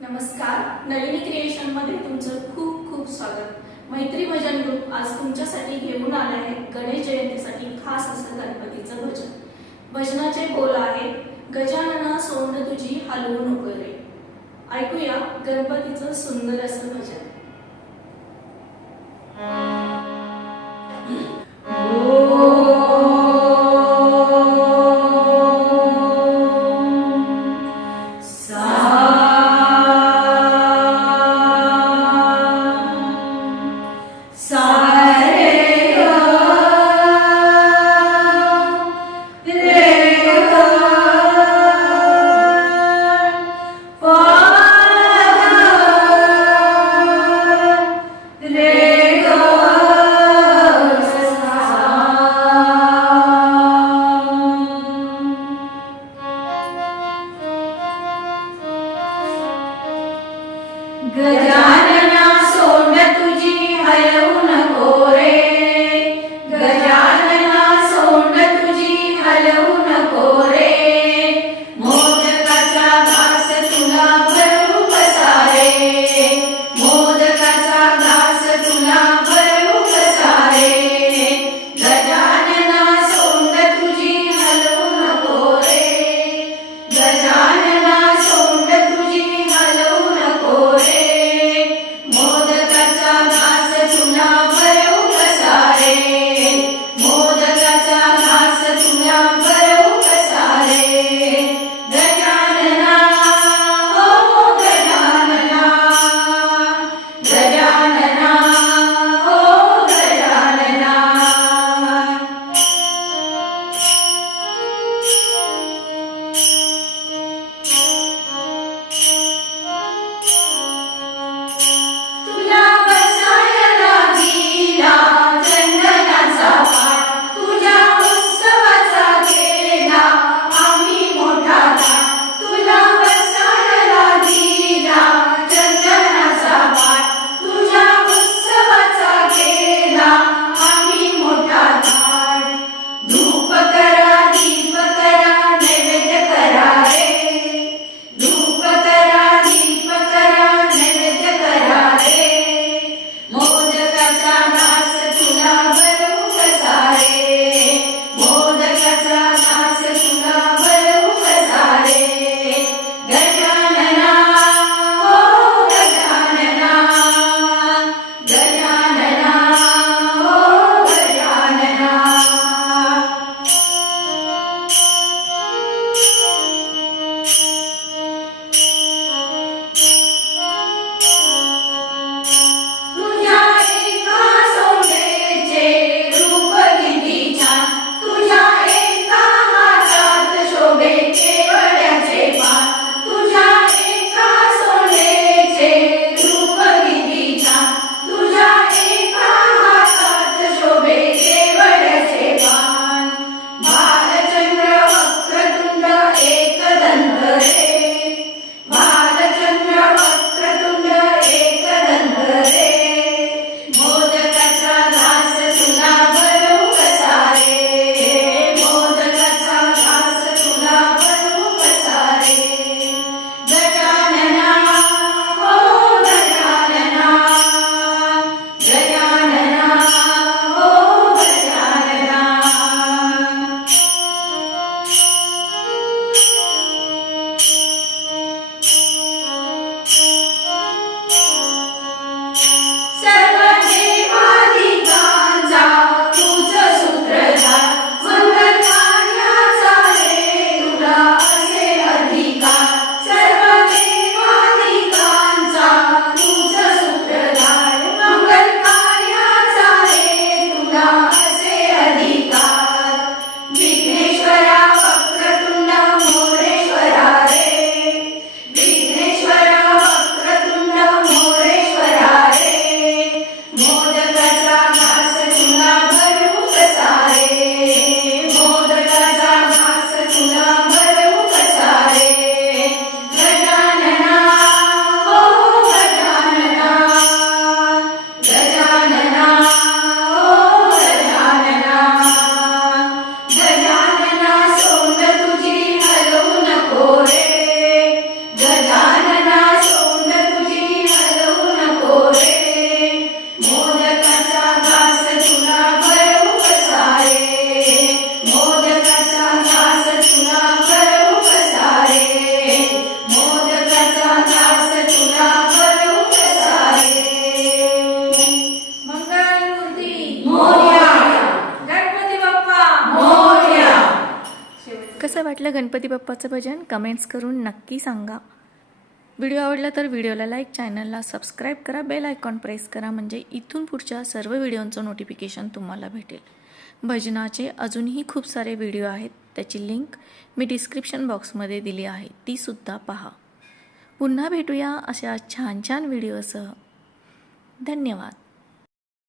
नमस्कार. नलिनी क्रिएशनमध्ये तुमचं खूप खूप स्वागत. मैत्री भजन ग्रुप आज तुमच्यासाठी घेऊन आले आहे गणेश जयंतीसाठी खास असं गणपतीचं भजन. भजनाचे बोल आहे गजानना सोंड तुझी हलवू नको रे. ऐकूया गणपतीचं सुंदर असं भजन. वाटलं गणपती बाप्पाचं भजन कमेंट्स करून नक्की सांगा. व्हिडिओ आवडला तर व्हिडिओला लाईक चॅनलला सबस्क्राईब करा बेल आयकॉन प्रेस करा म्हणजे इथून पुढच्या सर्व व्हिडिओंचं नोटिफिकेशन तुम्हाला भेटेल. भजनाचे अजूनही खूप सारे व्हिडिओ आहेत त्याची लिंक मी डिस्क्रिप्शन बॉक्समध्ये दिली आहे तीसुद्धा पहा. पुन्हा भेटूया अशा छान छान व्हिडिओसह. धन्यवाद.